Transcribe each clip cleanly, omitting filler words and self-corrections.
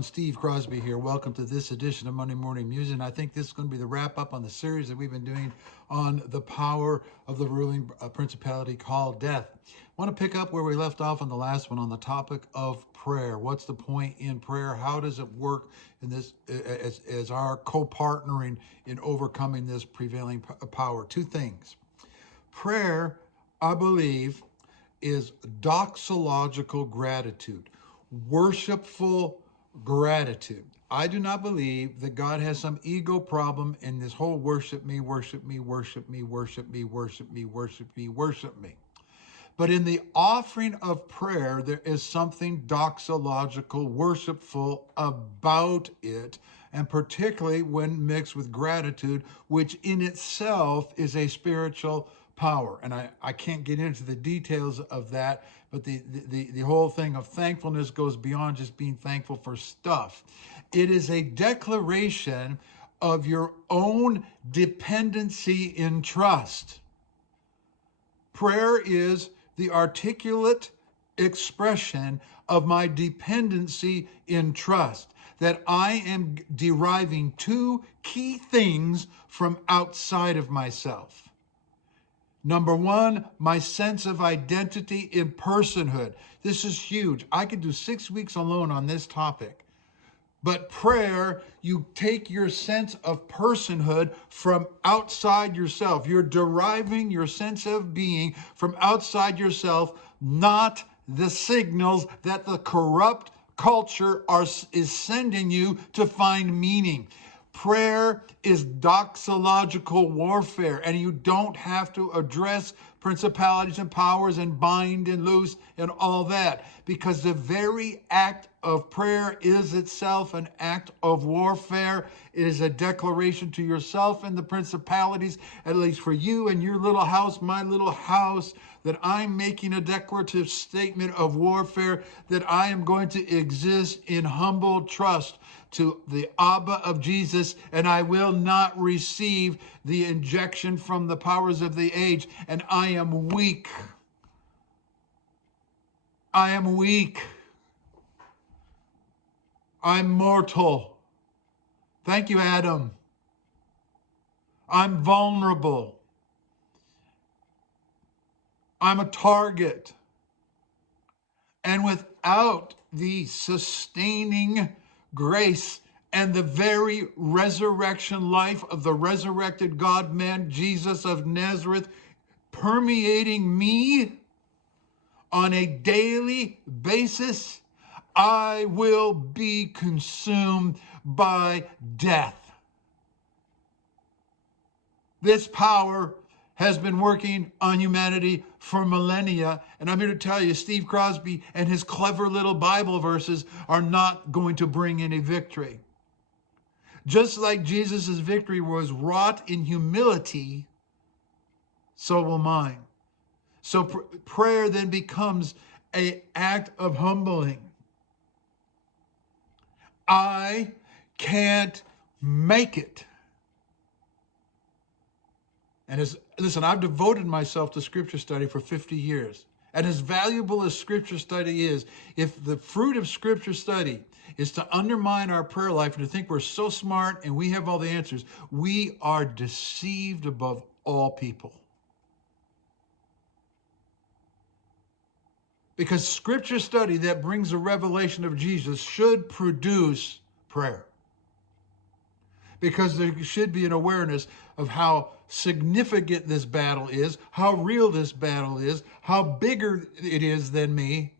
everyone, Steve Crosby here. Welcome to this edition of Monday Morning Music. And I think this is going to be the wrap up on the series that we've been doing on the power of the ruling principality called death. I want to pick up where we left off on the last one on the topic of prayer. What's the point in prayer? How does it work in this as our co-partnering in overcoming this prevailing power? Two things. Prayer, I believe, is doxological gratitude. Worshipful gratitude. I do not believe that God has some ego problem in this whole worship me, worship me, worship me, worship me, worship me, worship me, worship me. But in the offering of prayer, there is something doxological, worshipful about it, and particularly when mixed with gratitude, which in itself is a spiritual power. And I can't get into the details of that, but the whole thing of thankfulness goes beyond just being thankful for stuff. It is a declaration of your own dependency in trust. Prayer is the articulate expression of my dependency in trust, that I am deriving two key things from outside of myself. Number one, my sense of identity in personhood. This is huge. I could do 6 weeks alone on this topic. But prayer, you take your sense of personhood from outside yourself. You're deriving your sense of being from outside yourself, not the signals that the corrupt culture is sending you to find meaning. Prayer is doxological warfare, and you don't have to address principalities and powers and bind and loose and all that, because the very act of prayer is itself an act of warfare. It is a declaration to yourself and the principalities, at least for you and your little house, my little house, that I'm making a declarative statement of warfare, that I am going to exist in humble trust to the Abba of Jesus, and I will not receive the injection from the powers of the age, and I am weak. I am weak. I'm mortal. Thank you, Adam. I'm vulnerable. I'm a target. And without the sustaining grace and the very resurrection life of the resurrected God-man, Jesus of Nazareth, permeating me on a daily basis, I will be consumed by death. This power has been working on humanity for millennia. And I'm here to tell you, Steve Crosby and his clever little Bible verses are not going to bring any victory. Just like Jesus' victory was wrought in humility, so will mine. So prayer then becomes an act of humbling. I can't make it. And listen, I've devoted myself to scripture study for 50 years. And as valuable as scripture study is, if the fruit of scripture study is to undermine our prayer life and to think we're so smart and we have all the answers, we are deceived above all people. Because scripture study that brings a revelation of Jesus should produce prayer. Because there should be an awareness of how significant this battle is, how real this battle is, how bigger it is than me.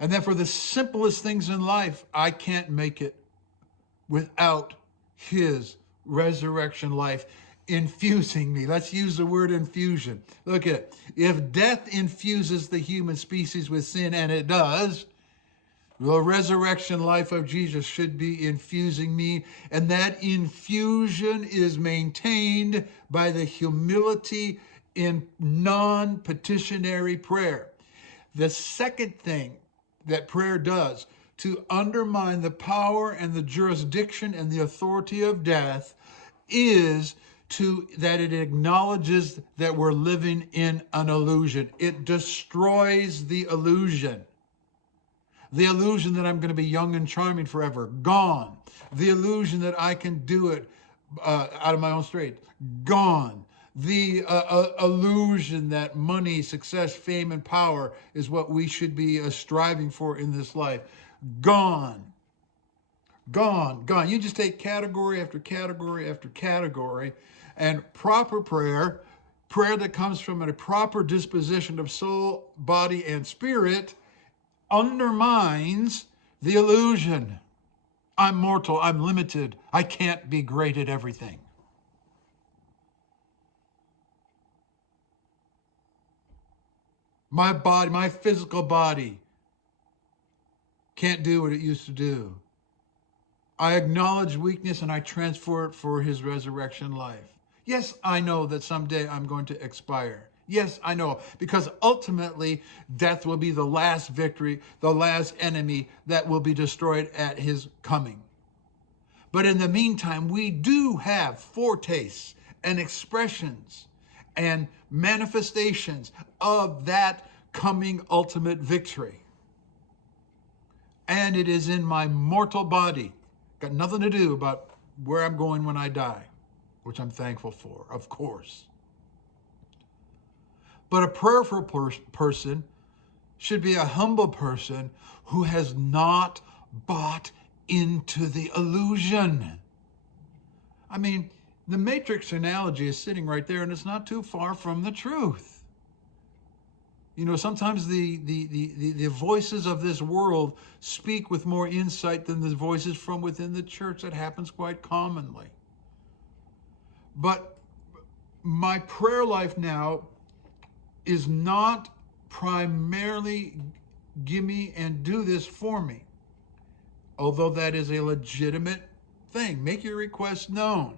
And that for the simplest things in life, I can't make it without his resurrection life infusing me. Let's use the word infusion. Look at it. If death infuses the human species with sin, and it does, the resurrection life of Jesus should be infusing me, and that infusion is maintained by the humility in non-petitionary prayer. The second thing that prayer does to undermine the power and the jurisdiction and the authority of death is that it acknowledges that we're living in an illusion. It destroys the illusion. The illusion that I'm going to be young and charming forever, gone. The illusion that I can do it out of my own strength, gone. The illusion that money, success, fame, and power is what we should be striving for in this life, gone. Gone, gone. You just take category after category after category, and proper prayer, prayer that comes from a proper disposition of soul, body, and spirit, undermines the illusion. I'm mortal, I'm limited, I can't be great at everything. My body, my physical body, can't do what it used to do. I acknowledge weakness and I transfer it for his resurrection life. Yes, I know that someday I'm going to expire. Yes, I know, because ultimately death will be the last victory, the last enemy that will be destroyed at his coming. But in the meantime, we do have foretastes and expressions and manifestations of that coming ultimate victory. And it is in my mortal body. Got nothing to do about where I'm going when I die, which I'm thankful for, of course. But a prayerful person should be a humble person who has not bought into the illusion. I mean, the Matrix analogy is sitting right there, and it's not too far from the truth. You know, sometimes the voices of this world speak with more insight than the voices from within the church. That happens quite commonly. But my prayer life now is not primarily gimme and do this for me, although that is a legitimate thing. Make your request known.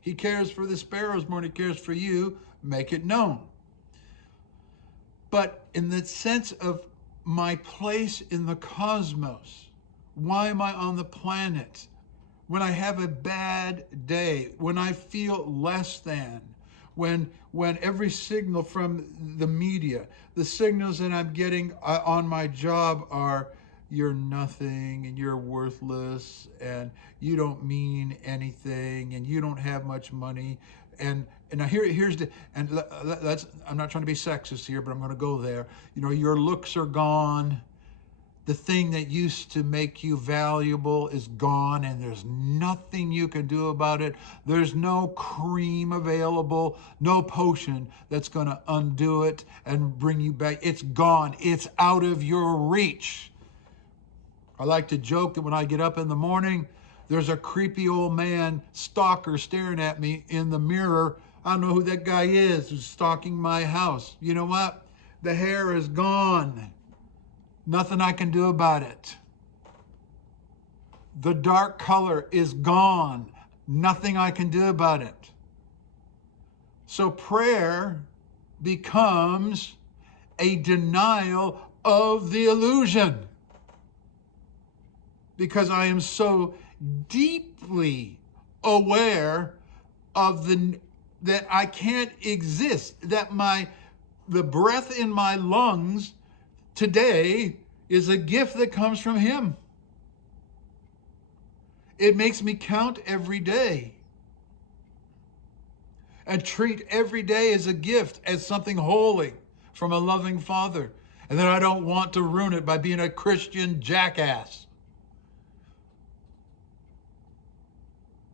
He cares for the sparrows more than he cares for you. Make it known. But in the sense of my place in the cosmos, why am I on the planet? When I have a bad day, when I feel less than, when every signal from the media, the signals that I'm getting on my job are, you're nothing and you're worthless and you don't mean anything and you don't have much money. And now here's the, and that's, I'm not trying to be sexist here, but I'm going to go there. You know, your looks are gone. The thing that used to make you valuable is gone, and there's nothing you can do about it. There's no cream available, no potion that's going to undo it and bring you back. It's gone. It's out of your reach. I like to joke that when I get up in the morning, there's a creepy old man stalker staring at me in the mirror. I don't know who that guy is who's stalking my house. You know what? The hair is gone. Nothing I can do about it. The dark color is gone. Nothing I can do about it. So prayer becomes a denial of the illusion, because I am so deeply aware of that I can't exist, that the breath in my lungs today is a gift that comes from him. It makes me count every day and treat every day as a gift, as something holy from a loving Father, and that I don't want to ruin it by being a Christian jackass.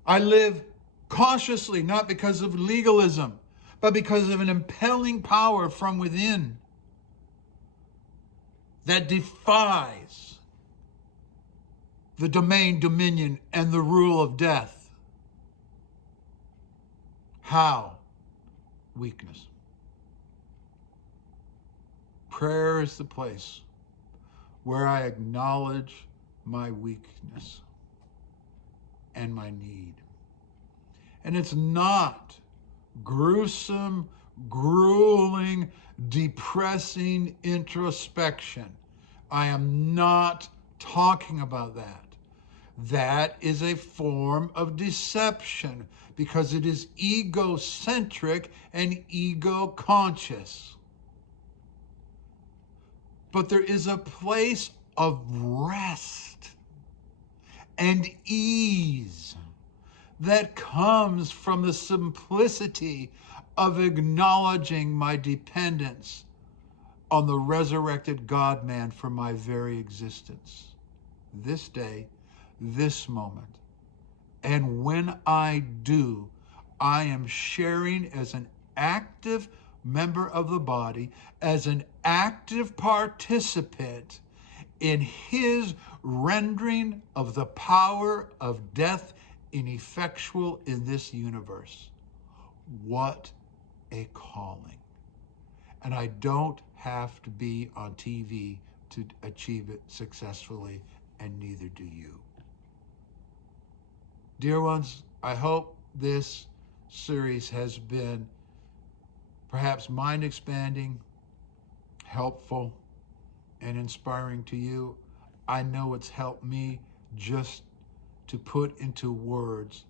I live cautiously, not because of legalism, but because of an impelling power from within that defies the domain, dominion, and the rule of death. How? Weakness. Prayer is the place where I acknowledge my weakness and my need. And it's not gruesome, grueling, depressing introspection. I am not talking about that. That is a form of deception because it is egocentric and ego-conscious. But there is a place of rest and ease that comes from the simplicity of acknowledging my dependence on the resurrected God-man for my very existence. This day, this moment. And when I do, I am sharing as an active member of the body, as an active participant in his rendering of the power of death ineffectual in this universe. What a calling. And I don't have to be on TV to achieve it successfully, and neither do you. Dear ones, I hope this series has been perhaps mind-expanding, helpful, and inspiring to you. I know it's helped me just to put into words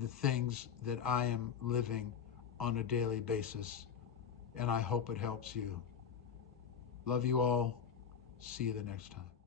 the things that I am living on a daily basis, and I hope it helps you. Love you all. See you the next time.